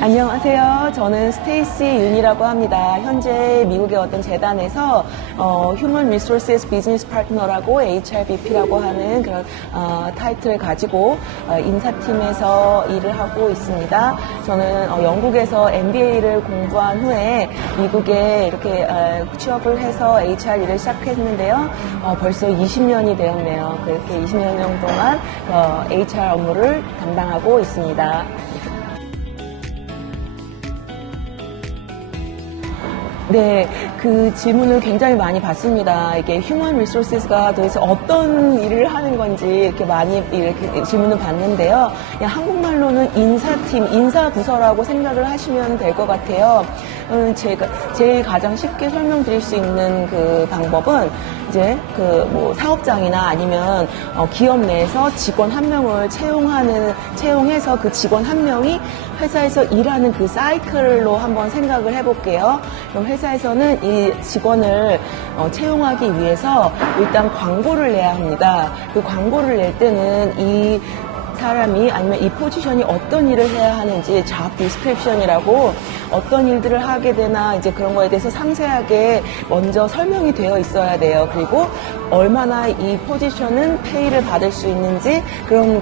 안녕하세요. 저는 스테이시 윤이라고 합니다. 현재 미국의 어떤 재단에서 Human Resources Business Partner라고 HRBP라고 하는 그런 타이틀을 가지고 인사팀에서 일을 하고 있습니다. 저는 영국에서 MBA를 공부한 후에 미국에 이렇게 취업을 해서 HR 일을 시작했는데요. 벌써 20년이 되었네요. 그렇게 20년 동안 HR 업무를 담당하고 있습니다. 네, 그 질문을 굉장히 많이 받습니다. 이게 휴먼 리소스가 도대체 어떤 일을 하는 건지 이렇게 많이 이렇게 질문을 받는데요. 그냥 한국말로는 인사팀, 인사부서라고 생각을 하시면 될 것 같아요. 제가 제일 가장 쉽게 설명드릴 수 있는 그 방법은 이제 뭐 사업장이나 아니면 기업 내에서 직원 한 명을 채용해서 그 직원 한 명이 회사에서 일하는 그 사이클로 한번 생각을 해볼게요. 그럼 회사에서는 이 직원을 채용하기 위해서 일단 광고를 내야 합니다. 그 광고를 낼 때는 이 사람이 아니면 이 포지션이 어떤 일을 해야 하는지 잡 디스크립션이라고 어떤 일들을 하게 되나 이제 그런 거에 대해서 상세하게 먼저 설명이 되어 있어야 돼요. 그리고 얼마나 이 포지션은 페이를 받을 수 있는지 그런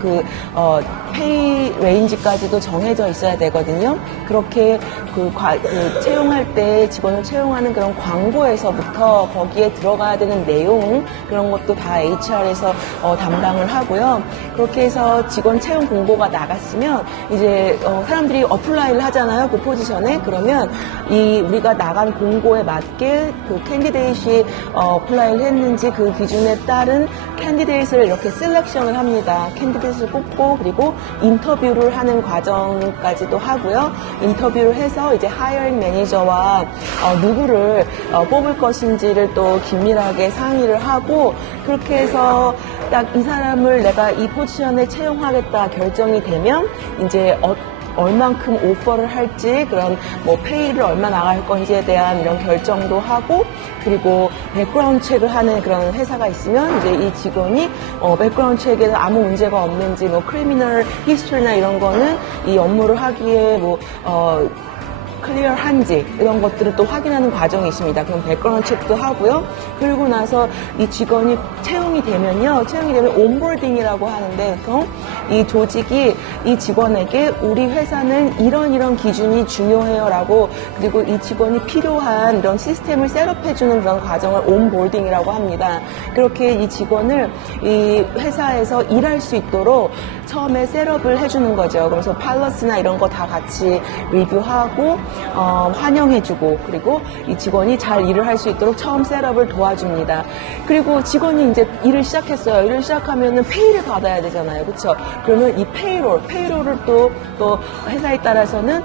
페이 레인지까지도 정해져 있어야 되거든요. 그렇게 채용할 때 직원을 채용하는 그런 광고에서부터 거기에 들어가야 되는 내용 그런 것도 다 HR에서 담당을 하고요. 그렇게 해서 직원 채용 공고가 나갔으면 이제 사람들이 어플라이를 하잖아요. 그 포지션에. 그러면 우리가 나간 공고에 맞게 그 캔디데이트이 어플라이를 했는지 그 기준에 따른 캔디데이트를 이렇게 셀렉션을 합니다. 캔디데이트를 뽑고 그리고 인터뷰를 하는 과정까지도 하고요. 인터뷰를 해서 이제 하이어링 매니저와 누구를 뽑을 것인지를 또 긴밀하게 상의를 하고 그렇게 해서 딱 이 사람을 내가 이 포지션에 채용하겠다 결정이 되면 이제 얼만큼 오퍼를 할지 그런 뭐 페이를 얼마 나갈 건지에 대한 이런 결정도 하고 그리고 백그라운드 체크를 하는 그런 회사가 있으면 이제 이 직원이 백그라운드 체크에서 아무 문제가 없는지 뭐 크리미널 히스토리나 이런 거는 이 업무를 하기에 클리어한지 이런 것들을 또 확인하는 과정이 있습니다. 그럼 백그라운드 체크도 하고요. 그리고 나서 이 직원이 채용이 되면 온보딩이라고 하는데 그럼 이 조직이 이 직원에게 우리 회사는 이런 기준이 중요해요라고 그리고 이 직원이 필요한 이런 시스템을 셋업해주는 그런 과정을 온보딩이라고 합니다. 그렇게 이 직원을 이 회사에서 일할 수 있도록 처음에 셋업을 해주는 거죠. 그래서 팔러스나 이런 거 다 같이 리뷰하고 환영해주고 그리고 이 직원이 잘 일을 할 수 있도록 처음 셋업을 도와줍니다. 그리고 직원이 이제 일을 시작했어요. 일을 시작하면은 페이를 받아야 되잖아요. 그렇죠? 그러면 이 페이롤을 또 회사에 따라서는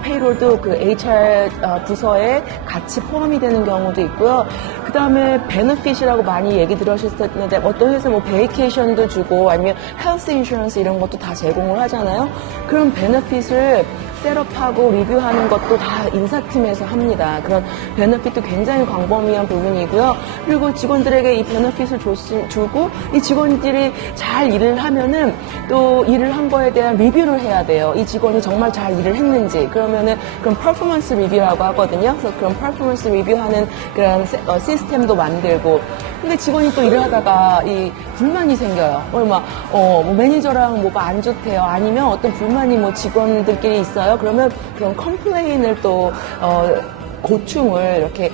페이롤도 그 HR 부서에 같이 포함이 되는 경우도 있고요. 그 다음에 베너핏이라고 많이 얘기 들으셨을 텐데 어떤 회사 뭐 베이케이션도 주고 아니면 헬스 인슈런스 이런 것도 다 제공을 하잖아요. 그런 베너핏을 셋업하고 리뷰하는 것도 다 인사팀에서 합니다. 그런 베너핏도 굉장히 광범위한 부분이고요. 그리고 직원들에게 이 베너핏을 주고 이 직원들이 잘 일을 하면은 또 일을 한 거에 대한 리뷰를 해야 돼요. 이 직원이 정말 잘 일을 했는지 그러면은 그런 퍼포먼스 리뷰라고 하거든요. 그래서 그런 퍼포먼스 리뷰하는 그런 시스템도 만들고 근데 직원이 또 일을 하다가 이 불만이 생겨요. 뭐 매니저랑 뭐가 안 좋대요. 아니면 어떤 불만이 뭐 직원들끼리 있어요. 그러면 그런 컴플레인을 또 고충을 이렇게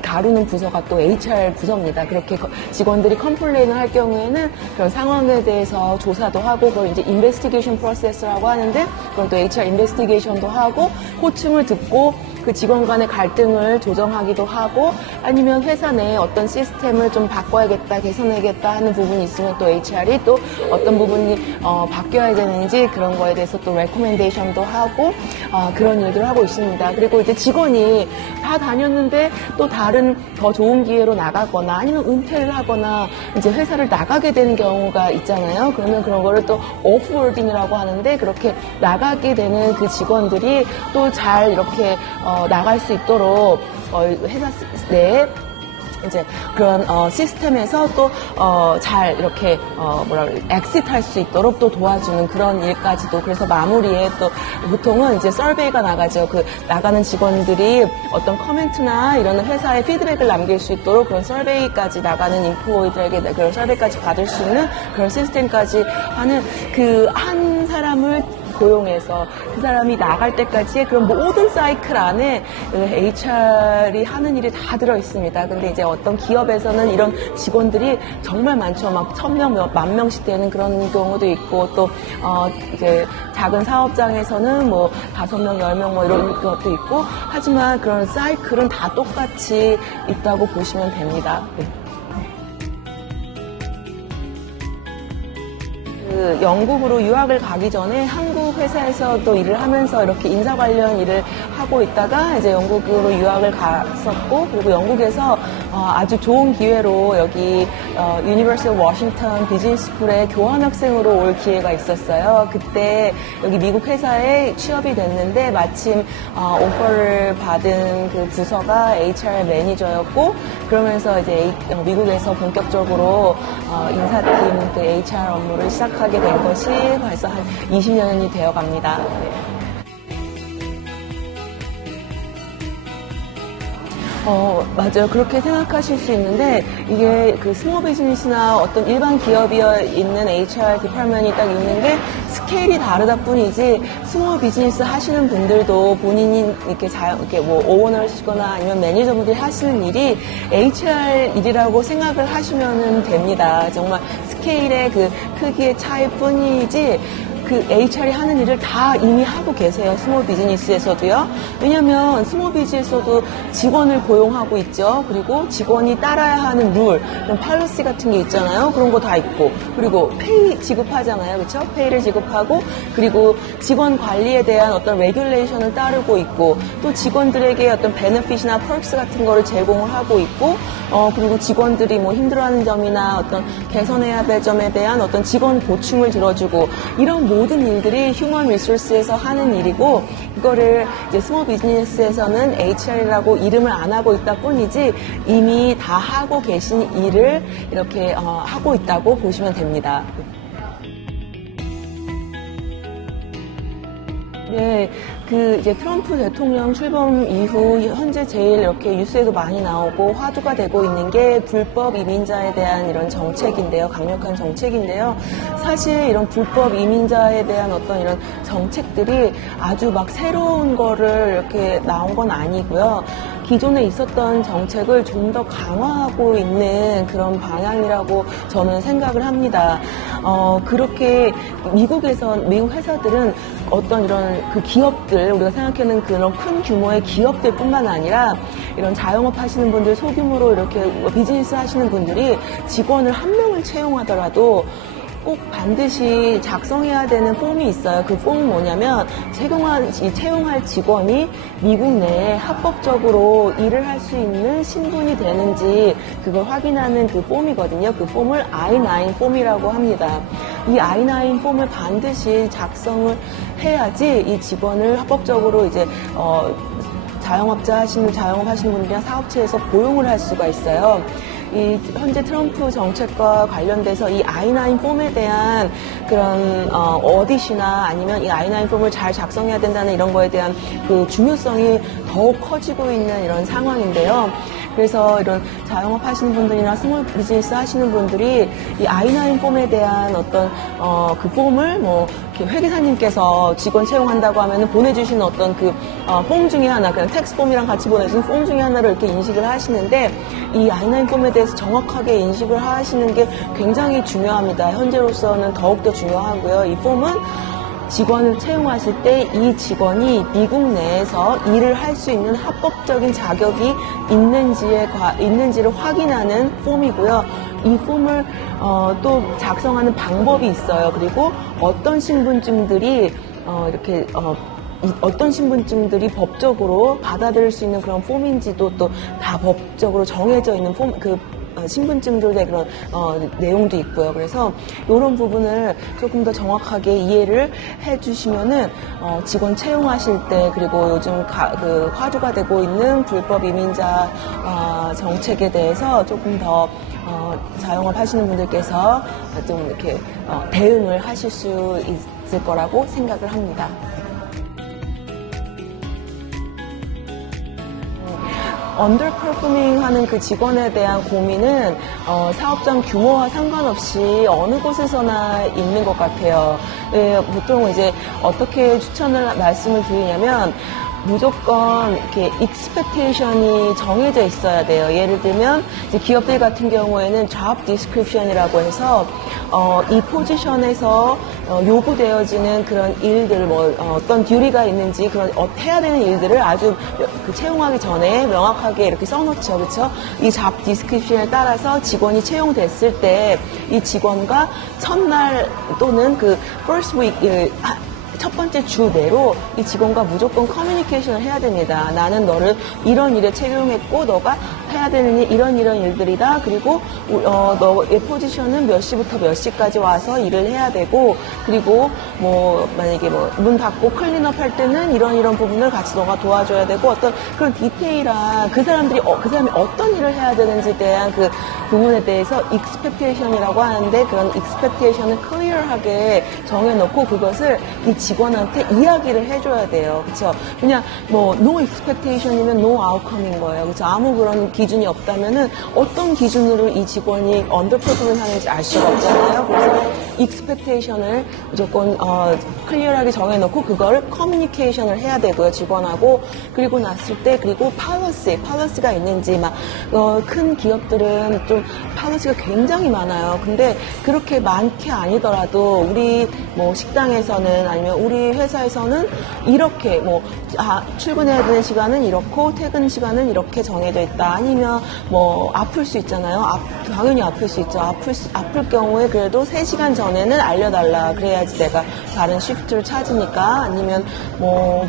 다루는 부서가 또 HR 부서입니다. 그렇게 직원들이 컴플레인을 할 경우에는 그런 상황에 대해서 조사도 하고 그걸 이제 인베스티게이션 프로세스라고 하는데 그건 또 HR 인베스티게이션도 하고 호칭을 듣고 그 직원 간의 갈등을 조정하기도 하고 아니면 회사 내에 어떤 시스템을 좀 바꿔야겠다, 개선해야겠다 하는 부분이 있으면 또 HR이 또 어떤 부분이 바뀌어야 되는지 그런 거에 대해서 또 레코멘데이션도 하고 그런 일들을 하고 있습니다. 그리고 이제 직원이 다 다녔는데 또 다른 더 좋은 기회로 나가거나 아니면 은퇴를 하거나 이제 회사를 나가게 되는 경우가 있잖아요. 그러면 그런 거를 또 오프월딩이라고 하는데 그렇게 나가게 되는 그 직원들이 또 잘 이렇게 나갈 수 있도록 회사 내에 이제 그런 시스템에서 또 잘 이렇게 엑시트할 수 있도록 또 도와주는 그런 일까지도. 그래서 마무리에 또 보통은 이제 서베이가 나가죠. 그 나가는 직원들이 어떤 커멘트나 이런 회사에 피드백을 남길 수 있도록 그런 서베이까지 나가는 인플로이들에게 그런 서베이까지 받을 수 있는 그런 시스템까지 하는 그 한 사람을 고용해서 그 사람이 나갈 때까지의 그런 모든 사이클 안에 HR이 하는 일이 다 들어 있습니다. 근데 이제 어떤 기업에서는 이런 직원들이 정말 많죠. 막 1000명, 10,000명씩 되는 그런 경우도 있고, 또 이제 작은 사업장에서는 뭐 5명, 10명 뭐 이런 것도 있고, 하지만 그런 사이클은 다 똑같이 있다고 보시면 됩니다. 네. 그 영국으로 유학을 가기 전에 한국 회사에서도 일을 하면서 이렇게 인사 관련 일을 하고 있다가 이제 영국으로 유학을 갔었고, 그리고 영국에서 아주 좋은 기회로 여기 유니버시티 오브 워싱턴 비즈니스 스쿨에 교환학생으로 올 기회가 있었어요. 그때 여기 미국 회사에 취업이 됐는데 마침 오퍼를 받은 그 부서가 HR 매니저였고, 그러면서 이제 미국에서 본격적으로 인사팀 그 HR 업무를 시작하게 된 것이 벌써 한 20년이 되어 갑니다. 네. 맞아요. 그렇게 생각하실 수 있는데, 이게 그 스몰 비즈니스나 어떤 일반 기업이어 있는 HR 디파트먼이 딱 있는 게 스케일이 다르다 뿐이지, 스몰 비즈니스 하시는 분들도 본인이 이렇게 뭐 오너시거나 아니면 매니저분들이 하시는 일이 HR 일이라고 생각을 하시면 됩니다. 정말 스케일의 그 크기의 차이 뿐이지, 그 HR이 하는 일을 다 이미 하고 계세요. 스몰 비즈니스에서도요. 왜냐하면 스몰 비즈니스에서도 직원을 고용하고 있죠. 그리고 직원이 따라야 하는 룰, 그런 팔로시 같은 게 있잖아요. 그런 거 다 있고, 그리고 페이 지급하잖아요. 그렇죠? 페이를 지급하고, 그리고 직원 관리에 대한 어떤 레귤레이션을 따르고 있고, 또 직원들에게 어떤 베네핏이나 펄스 같은 거를 제공을 하고 있고, 그리고 직원들이 뭐 힘들어하는 점이나 어떤 개선해야 될 점에 대한 어떤 직원 보충을 들어주고, 이런 모든 일들이 휴먼 리소스에서 하는 일이고, 이거를 이제 스몰 비즈니스에서는 HR이라고 이름을 안 하고 있다 뿐이지 이미 다 하고 계신 일을 이렇게 하고 있다고 보시면 됩니다. 네, 그 이제 트럼프 대통령 출범 이후 현재 제일 이렇게 뉴스에도 많이 나오고 화두가 되고 있는 게 불법 이민자에 대한 이런 정책인데요. 강력한 정책인데요. 사실 이런 불법 이민자에 대한 어떤 이런 정책들이 아주 막 새로운 거를 이렇게 나온 건 아니고요. 기존에 있었던 정책을 좀 더 강화하고 있는 그런 방향이라고 저는 생각을 합니다. 그렇게 미국 회사들은 어떤 이런 그 기업들, 우리가 생각하는 그런 큰 규모의 기업들 뿐만 아니라 이런 자영업 하시는 분들, 소규모로 이렇게 비즈니스 하시는 분들이 직원을 한 명을 채용하더라도 꼭 반드시 작성해야 되는 폼이 있어요. 그 폼이 뭐냐면 채용할 직원이 미국 내에 합법적으로 일을 할 수 있는 신분이 되는지 그걸 확인하는 그 폼이거든요. 그 폼을 I-9 폼이라고 합니다. 이 I-9 폼을 반드시 작성을 해야지 이 직원을 합법적으로 이제 자영업 하시는 분들이나 사업체에서 고용을 할 수가 있어요. 이 현재 트럼프 정책과 관련돼서 이 I-9 폼에 대한 그런 어디시나 아니면 이 I-9 폼을 잘 작성해야 된다는 이런 거에 대한 그 중요성이 더욱 커지고 있는 이런 상황인데요. 그래서 이런 자영업 하시는 분들이나 스몰 비즈니스 하시는 분들이 이 I-9 폼에 대한 어떤 그 폼을 뭐 이렇게 회계사님께서 직원 채용한다고 하면은 보내주시는 어떤 그 폼 중에 하나, 그냥 텍스트 폼이랑 같이 보내주신 폼 중에 하나를 이렇게 인식을 하시는데, 이 I-9 폼에 대해서 정확하게 인식을 하시는 게 굉장히 중요합니다. 현재로서는 더욱더 중요하고요. 이 폼은 직원을 채용하실 때 이 직원이 미국 내에서 일을 할 수 있는 합법적인 자격이 있는지를 확인하는 폼이고요. 이 폼을 또 작성하는 방법이 있어요. 그리고 어떤 신분증들이 어떤 신분증들이 법적으로 받아들일 수 있는 그런 폼인지도 또 다 법적으로 정해져 있는 신분증들의 그런 내용도 있고요. 그래서 이런 부분을 조금 더 정확하게 이해를 해주시면은 직원 채용하실 때 그리고 요즘 그 화두가 되고 있는 불법 이민자 정책에 대해서 조금 더 자영업 하시는 분들께서 좀 이렇게 대응을 하실 수 있을 거라고 생각을 합니다. 언더퍼포밍 하는 그 직원에 대한 고민은 사업장 규모와 상관없이 어느 곳에서나 있는 것 같아요. 보통 이제 어떻게 말씀을 드리냐면 무조건 이렇게 expectation이 정해져 있어야 돼요. 예를 들면 이제 기업들 같은 경우에는 job description이라고 해서 이 포지션에서 요구되어지는 그런 일들, 어떤 듀리가 있는지 그런 해야 되는 일들을 아주 그 채용하기 전에 명확하게 이렇게 써놓죠, 그렇죠? 이 job description에 따라서 직원이 채용됐을 때 이 직원과 첫날 또는 그 first week 첫 번째 주 내로 이 직원과 무조건 커뮤니케이션을 해야 됩니다. 나는 너를 이런 일에 채용했고 너가 해야 되는 이런 일들이다. 그리고 너의 포지션은 몇 시부터 몇 시까지 와서 일을 해야 되고 그리고 만약에 문 닫고 클린업 할 때는 이런 부분을 같이 너가 도와줘야 되고 어떤 그런 디테일한 그 사람이 어떤 일을 해야 되는지에 대한 그 부분에 대해서 expectation이라고 하는데 그런 expectation을 클리어하게 정해놓고 그것을 이 직원한테 이야기를 해줘야 돼요. 그렇죠? 그냥 no expectation이면 no outcome인 거예요. 그렇죠? 아무 그런 기준이 없다면은 어떤 기준으로 이 직원이 언더퍼포밍 하는지 알 수가 없잖아요. 그래서 expectation을 무조건 클리어하게 정해놓고 그걸 커뮤니케이션을 해야 되고요. 직원하고 그리고 났을 때 그리고 policy가 있는지 큰 기업들은 좀 policy가 굉장히 많아요. 근데 그렇게 많게 아니더라도 우리 식당에서는 아니면 우리 회사에서는 이렇게 출근해야 되는 시간은 이렇고 퇴근 시간은 이렇게 정해져 있다. 아니면 아플 수 있잖아요. 당연히 아플 수 있죠. 아플 경우에 그래도 3시간 전에는 알려달라. 그래야지 내가 다른 시프트를 찾으니까. 아니면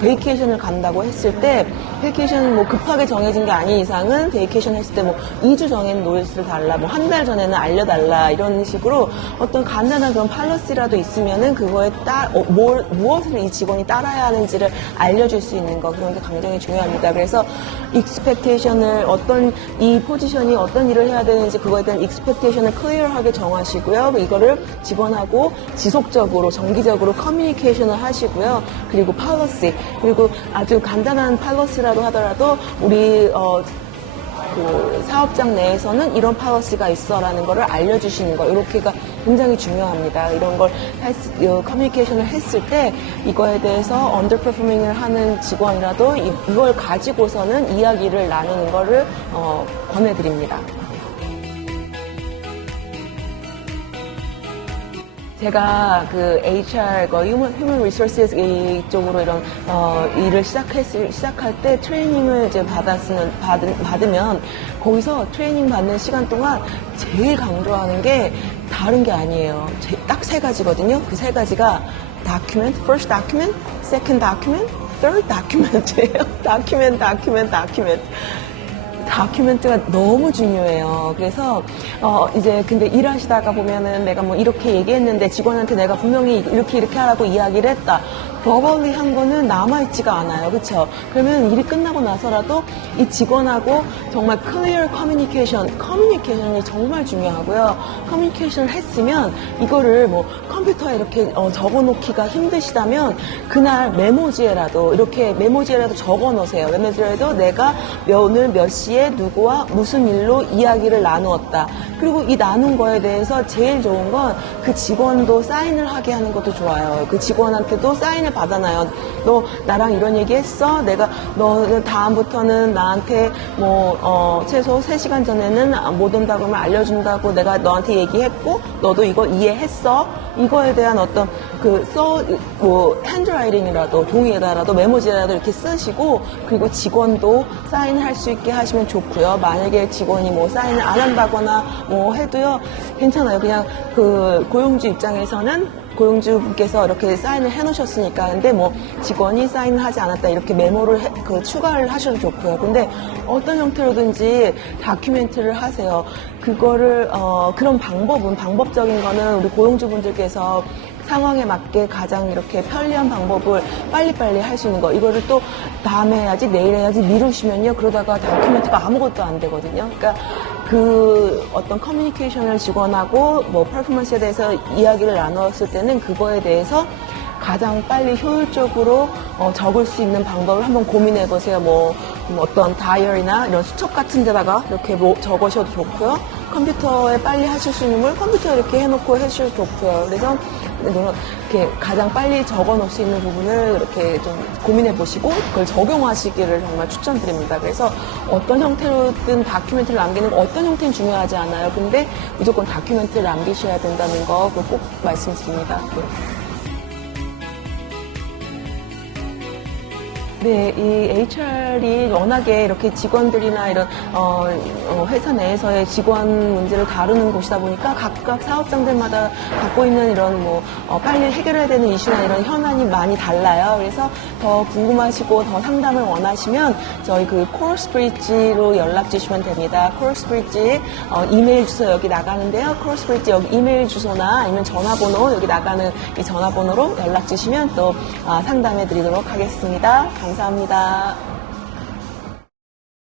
베이케이션을 간다고 했을 때 베이케이션은 급하게 정해진 게 아닌 이상은 베이케이션 했을 때 2주 전에는 노티스를 달라. 한 달 전에는 알려달라. 이런 식으로 어떤 간단한 그런 팔러시라도 있으면은 그거에 무엇을 이 직원이 따라야 하는지를 알려줄 수 있는 거 그런 게 굉장히 중요합니다. 그래서 익스펙테이션을 이 포지션이 어떤 일을 해야 되는지 그거에 대한 익스펙테이션을 클리어하게 정하시고요. 이거를 직원하고 지속적으로 정기적으로 커뮤니케이션을 하시고요. 그리고 팔러시 그리고 아주 간단한 팔러시라도 하더라도 우리 그 사업장 내에서는 이런 팔러시가 있어라는 거를 알려주시는 거 이렇게가 굉장히 중요합니다. 이런 걸 커뮤니케이션을 했을 때 이거에 대해서 언더퍼포밍을 하는 직원이라도 이걸 가지고서는 이야기를 나누는 거를 권해드립니다. 제가 그 HR, Human Resources 이쪽으로 이런 일을 시작할 때 트레이닝을 이제 받으면 거기서 트레이닝 받는 시간 동안 제일 강조하는 게 다른 게 아니에요. 딱 3가지거든요. 그 3가지가 document, first document, second document, third document예요. document. 다큐멘트가 너무 중요해요. 그래서 이제 근데 일하시다가 보면은 내가 이렇게 얘기했는데 직원한테 내가 분명히 이렇게 하라고 이야기를 했다. 버벌리 한 거는 남아있지가 않아요. 그렇죠? 그러면 일이 끝나고 나서라도 이 직원하고 정말 클리어 커뮤니케이션이 정말 중요하고요. 커뮤니케이션을 했으면 이거를 컴퓨터에 이렇게 적어놓기가 힘드시다면 그날 메모지에라도 적어놓으세요. 메모지에라도 내가 오늘 몇 시에 누구와 무슨 일로 이야기를 나누었다. 그리고 이 나눈 거에 대해서 제일 좋은 건 그 직원도 사인을 하게 하는 것도 좋아요. 그 직원한테도 사인을 받아놔요. 너 나랑 이런 얘기 했어? 너는 다음부터는 나한테 최소 3시간 전에는 못 온다고 하면 알려준다고 내가 너한테 얘기했고, 너도 이거 이해했어? 이거에 대한 어떤 핸드라이팅이라도 종이에다라도 메모지에라도 이렇게 쓰시고, 그리고 직원도 사인할 수 있게 하시면 좋고요. 만약에 직원이 사인을 안 한다거나 해도요, 괜찮아요. 그냥 고용주 입장에서는 고용주분께서 이렇게 사인을 해놓으셨으니까. 근데 뭐 직원이 사인을 하지 않았다 이렇게 메모를 추가를 하셔도 좋고요. 근데 어떤 형태로든지 다큐멘트를 하세요. 그거를 그런 방법적인 거는 우리 고용주분들께서 상황에 맞게 가장 이렇게 편리한 방법을 빨리빨리 할 수 있는 거. 이거를 또 다음에 해야지, 내일 해야지 미루시면요. 그러다가 다큐멘트가 아무것도 안 되거든요. 그러니까 그 어떤 커뮤니케이션을 직원하고 뭐 퍼포먼스에 대해서 이야기를 나누었을 때는 그거에 대해서 가장 빨리 효율적으로 적을 수 있는 방법을 한번 고민해 보세요. 뭐 어떤 다이어리나 이런 수첩 같은 데다가 이렇게 적으셔도 좋고요. 컴퓨터에 빨리 하실 수 있는 걸 컴퓨터에 이렇게 해놓고 해주셔도 좋고요. 그래서 이렇게 가장 빨리 적어 놓을 수 있는 부분을 이렇게 좀 고민해 보시고 그걸 적용하시기를 정말 추천드립니다. 그래서 어떤 형태로든 다큐멘트를 남기는 거 어떤 형태는 중요하지 않아요. 근데 무조건 다큐멘트를 남기셔야 된다는 거 꼭 말씀드립니다. 네, 이 HR이 워낙에 이렇게 직원들이나 이런 회사 내에서의 직원 문제를 다루는 곳이다 보니까 각각 사업장들마다 갖고 있는 이런 빨리 해결해야 되는 이슈나 이런 현안이 많이 달라요. 그래서 더 궁금하시고 더 상담을 원하시면 저희 그 코러스브리지로 연락 주시면 됩니다. 코러스브리지 이메일 주소 여기 나가는데요. 코러스브리지 여기 이메일 주소나 아니면 전화번호 여기 나가는 이 전화번호로 연락 주시면 또 상담해 드리도록 하겠습니다. 감사합니다.